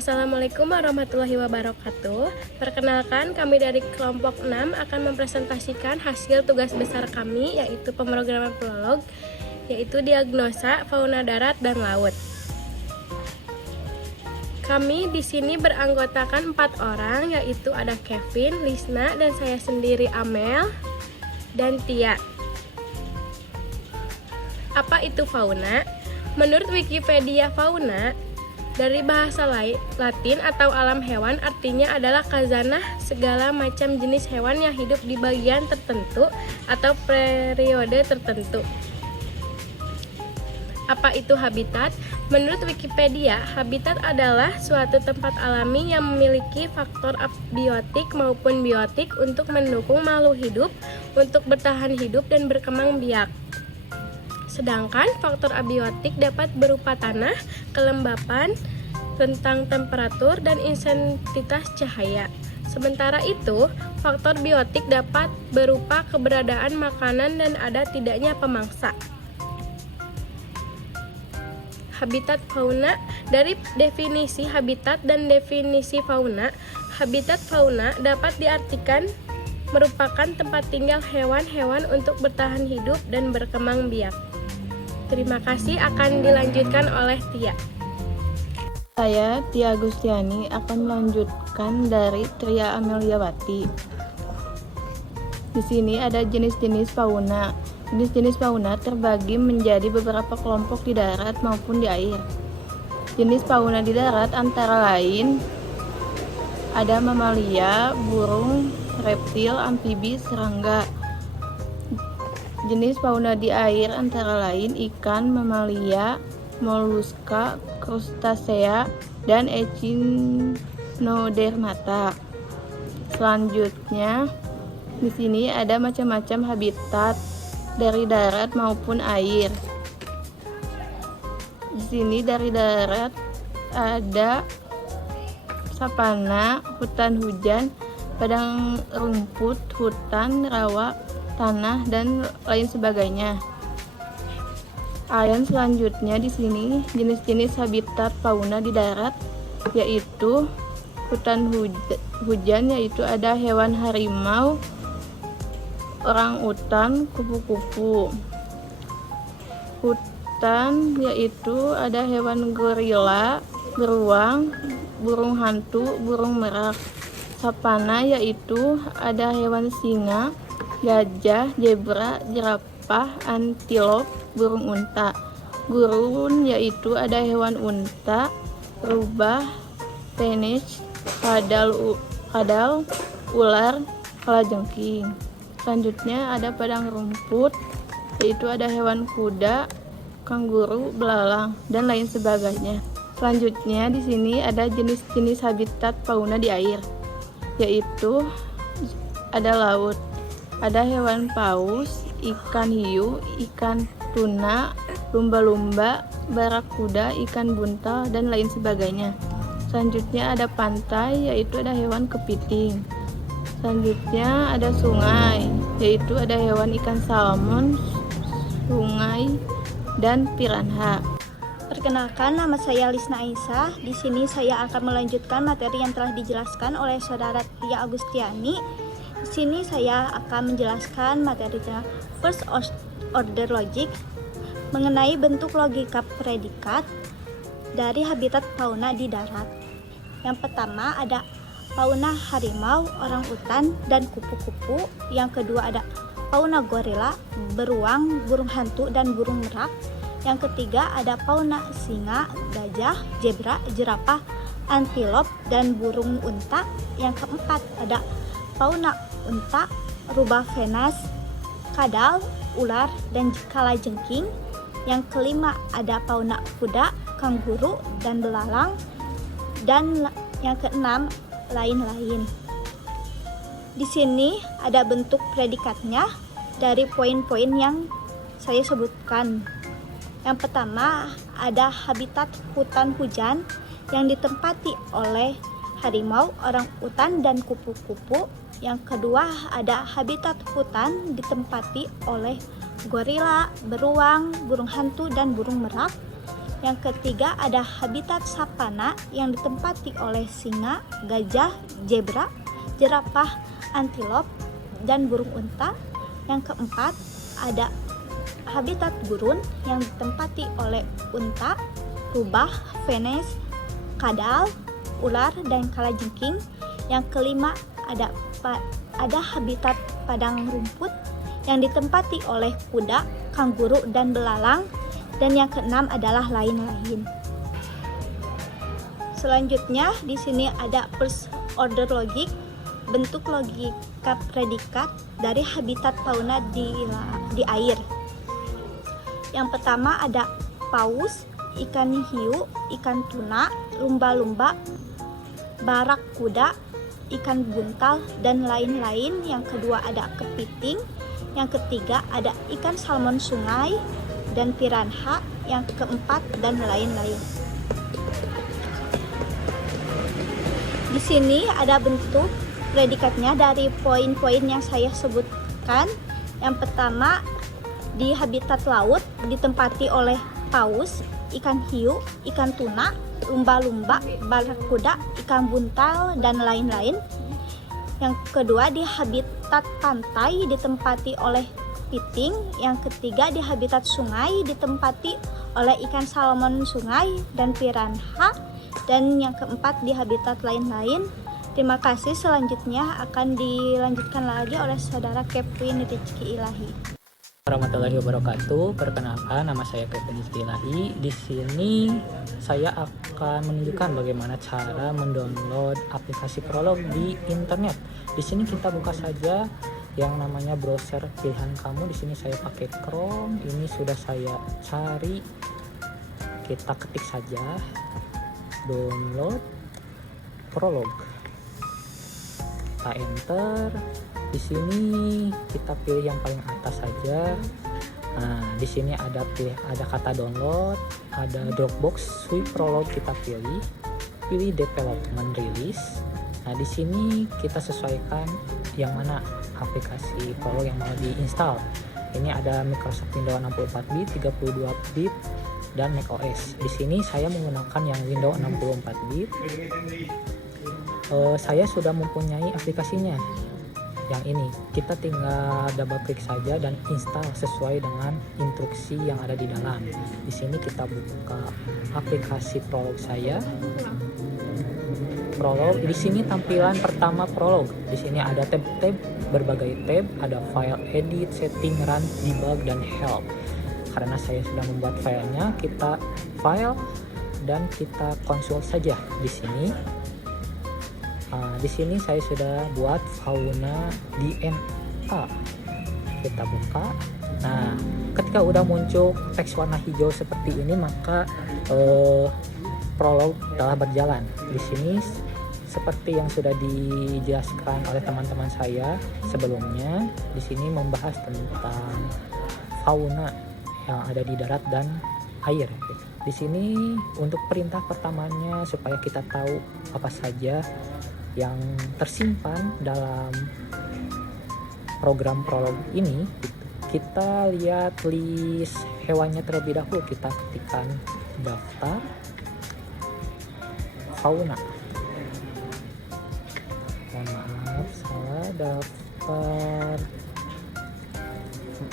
Assalamualaikum warahmatullahi wabarakatuh. Perkenalkan, kami dari kelompok 6 akan mempresentasikan hasil tugas besar kami, yaitu pemrograman prolog, yaitu diagnosa fauna darat dan laut. Kami di sini beranggotakan 4 orang, yaitu ada Kevin, Lisna, dan saya sendiri Amel, dan Tia. Apa itu fauna? Menurut Wikipedia, fauna dari bahasa Latin atau alam hewan artinya adalah khazanah segala macam jenis hewan yang hidup di bagian tertentu atau periode tertentu. Apa itu habitat? Menurut Wikipedia, habitat adalah suatu tempat alami yang memiliki faktor abiotik maupun biotik untuk mendukung makhluk hidup untuk bertahan hidup dan berkembang biak. Sedangkan faktor abiotik dapat berupa tanah, kelembapan, rentang temperatur, dan intensitas cahaya. Sementara itu, faktor biotik dapat berupa keberadaan makanan dan ada tidaknya pemangsa. Habitat fauna. Dari definisi habitat dan definisi fauna, habitat fauna dapat diartikan merupakan tempat tinggal hewan-hewan untuk bertahan hidup dan berkembang biak. Terima kasih, akan dilanjutkan oleh Tia. Saya, Tia Agustiani, akan melanjutkan dari Tria Ameliawati. Di sini ada jenis-jenis fauna. Jenis-jenis fauna terbagi menjadi beberapa kelompok di darat maupun di air. Jenis fauna di darat antara lain ada mamalia, burung, reptil, amfibi, serangga. Jenis fauna di air antara lain ikan, mamalia, moluska, krustasea, dan echinodermata. Selanjutnya, di sini ada macam-macam habitat dari darat maupun air. Di sini dari darat ada savana, hutan hujan, padang rumput, hutan, rawa, tanah, dan lain sebagainya. Selanjutnya di sini jenis-jenis habitat fauna di darat yaitu hutan hujan, yaitu ada hewan harimau, orang utan, kupu-kupu. Hutan yaitu ada hewan gorila, beruang, burung hantu, burung merak. Savana yaitu ada hewan singa, gajah, zebra, jerapah, antilop, burung unta. Gurun yaitu ada hewan unta, rubah, penis, kadal, ular, kalajengking. Selanjutnya ada padang rumput, yaitu ada hewan kuda, kanguru, belalang, dan lain sebagainya. Selanjutnya di sini ada jenis-jenis habitat fauna di air, yaitu ada laut. Ada hewan paus, ikan hiu, ikan tuna, lumba-lumba, barakuda, ikan buntal, dan lain sebagainya. Selanjutnya ada pantai, yaitu ada hewan kepiting. Selanjutnya ada sungai, yaitu ada hewan ikan salmon, sungai, dan piranha. Perkenalkan, nama saya Lisna Aisyah. Di sini saya akan melanjutkan materi yang telah dijelaskan oleh saudara Tia Agustiani. Di sini saya akan menjelaskan materi first order logic mengenai bentuk logika predikat dari habitat fauna di darat. Yang pertama ada fauna harimau, orang utan, dan kupu-kupu. Yang kedua ada fauna gorila, beruang, burung hantu, dan burung merak. Yang ketiga ada fauna singa, gajah, zebra, jerapah, antilop, dan burung unta. Yang keempat ada fauna unta, rubah venas, kadal, ular, dan kalajengking. Yang kelima ada fauna kuda, kanguru, dan belalang. Dan yang keenam lain-lain. Di sini ada bentuk predikatnya dari poin-poin yang saya sebutkan. Yang pertama ada habitat hutan hujan yang ditempati oleh harimau, orang utan, dan kupu-kupu. Yang kedua ada habitat hutan ditempati oleh gorila, beruang, burung hantu, dan burung merak. Yang ketiga ada habitat savana yang ditempati oleh singa, gajah, zebra, jerapah, antilop, dan burung unta. Yang keempat ada habitat gurun yang ditempati oleh unta, rubah, fenes, kadal, ular, dan kalajengking. Yang kelima ada habitat padang rumput yang ditempati oleh kuda, kanguru, dan belalang. Dan yang keenam adalah lain-lain. Selanjutnya di sini ada first order logic, bentuk logika predikat dari habitat fauna di air. Yang pertama ada paus, ikan hiu, ikan tuna, lumba-lumba, barak kuda, ikan buntal, dan lain-lain. Yang kedua ada kepiting. Yang ketiga ada ikan salmon sungai dan piranha. Yang keempat dan lain-lain. Di sini ada bentuk predikatnya dari poin-poin yang saya sebutkan. Yang pertama, di habitat laut ditempati oleh paus, ikan hiu, ikan tuna, lumba-lumba, barakuda, ikan buntal, dan lain-lain. Yang kedua, di habitat pantai ditempati oleh kepiting. Yang ketiga, di habitat sungai ditempati oleh ikan salmon sungai dan piranha. Dan yang keempat, di habitat lain-lain. Terima kasih. Selanjutnya akan dilanjutkan lagi oleh saudara Kevin Rizky Ilahi. Warahmatullahi wabarakatuh. Perkenalkan, nama saya Kevin Rizky Ilahi. Di sini saya akan menunjukkan bagaimana cara mendownload aplikasi Prolog di internet. Di sini kita buka saja yang namanya browser pilihan kamu. Di sini saya pakai Chrome. Ini sudah saya cari. Kita ketik saja download Prolog. Kita enter. Di sini kita pilih yang paling atas saja. Nah, di sini ada kata download, ada Dropbox, Swipe Prolog, kita pilih development release. Nah, di sini kita sesuaikan yang mana aplikasi Prolog yang mau diinstal. Ini ada Microsoft Windows 64-bit, 32-bit, dan macOS. Di sini saya menggunakan yang Windows 64-bit. Saya sudah mempunyai aplikasinya. Yang ini kita tinggal double klik saja dan install sesuai dengan instruksi yang ada di dalam. Di sini kita buka aplikasi Prolog saya. Prolog. Di sini tampilan pertama Prolog. Di sini ada tab-tab, berbagai tab, ada file, edit, setting, run, debug, dan help. Karena saya sudah membuat filenya, kita file dan kita konsul saja di sini. Di sini saya sudah buat fauna DNA. Kita buka. Nah, ketika udah muncul teks warna hijau seperti ini, maka Prolog telah berjalan. Di sini seperti yang sudah dijelaskan oleh teman-teman saya sebelumnya, di sini membahas tentang fauna yang ada di darat dan air. Di sini untuk perintah pertamanya supaya kita tahu apa saja yang tersimpan dalam program Prolog ini, kita lihat list hewannya terlebih dahulu. Kita ketikkan daftar fauna. Mohon maaf, salah.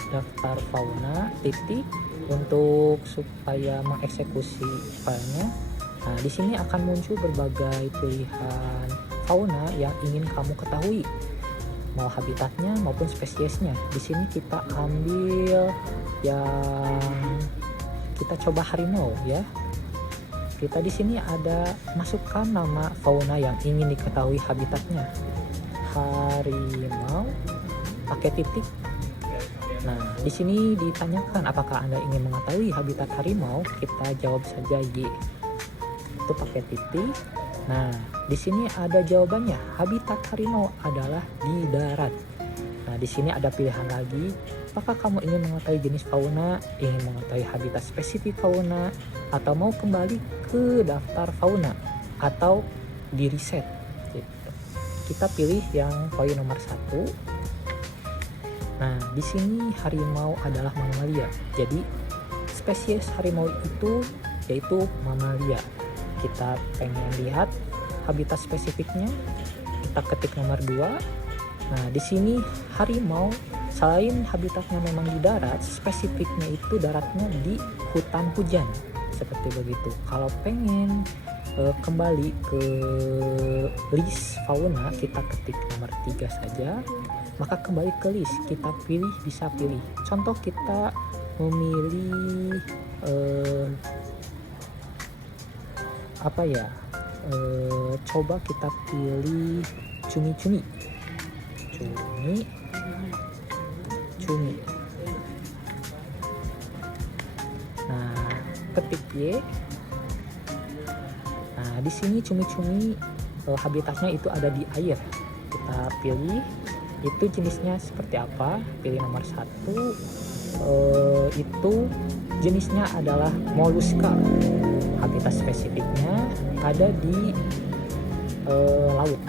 Daftar fauna titik untuk supaya mengeksekusi filenya. Nah, di sini akan muncul berbagai pilihan fauna yang ingin kamu ketahui, mau habitatnya maupun spesiesnya. Di sini kita ambil yang kita coba harimau ya. Kita di sini ada masukkan nama fauna yang ingin diketahui habitatnya. Harimau pakai titik. Nah, di sini ditanyakan apakah Anda ingin mengetahui habitat harimau, kita jawab saja Y. Itu pakai titik. Nah, di sini ada jawabannya. Habitat harimau adalah di darat. Nah, di sini ada pilihan lagi. Apakah kamu ingin mengetahui jenis fauna, ingin mengetahui habitat spesifik fauna, atau mau kembali ke daftar fauna, atau di reset? Gitu. Kita pilih yang poin nomor 1. Nah, di sini harimau adalah mamalia. Jadi, spesies harimau itu yaitu mamalia. Kita pengen lihat habitat spesifiknya, kita ketik nomor 2. Nah, di sini harimau selain habitatnya memang di darat, spesifiknya itu daratnya di hutan hujan. Seperti begitu. Kalau pengen kembali ke list fauna, kita ketik nomor 3 saja. Maka kembali ke list, kita bisa pilih. Contoh kita memilih coba kita pilih cumi-cumi. Nah, ketik Y. Nah, di sini cumi-cumi habitatnya itu ada di air. Kita pilih itu jenisnya seperti apa. Pilih nomor 1. Itu jenisnya adalah moluska. Habitat spesifiknya ada di laut.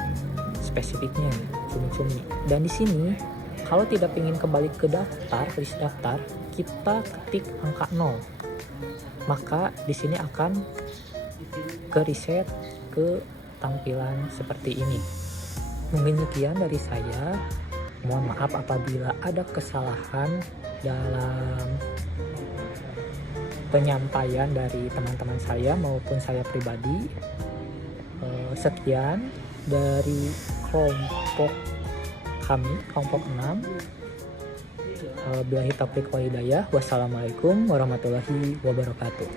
Spesifiknya cumi-cumi. Dan di sini kalau tidak ingin kembali ke list daftar, kita ketik angka 0. Maka di sini akan ke reset ke tampilan seperti ini. Mungkin sekian dari saya. Mohon maaf apabila ada kesalahan dalam penyampaian dari teman-teman saya maupun saya pribadi. Sekian dari kelompok kami, kelompok 6. Billahi taufiq wal hidayah. Wassalamualaikum warahmatullahi wabarakatuh.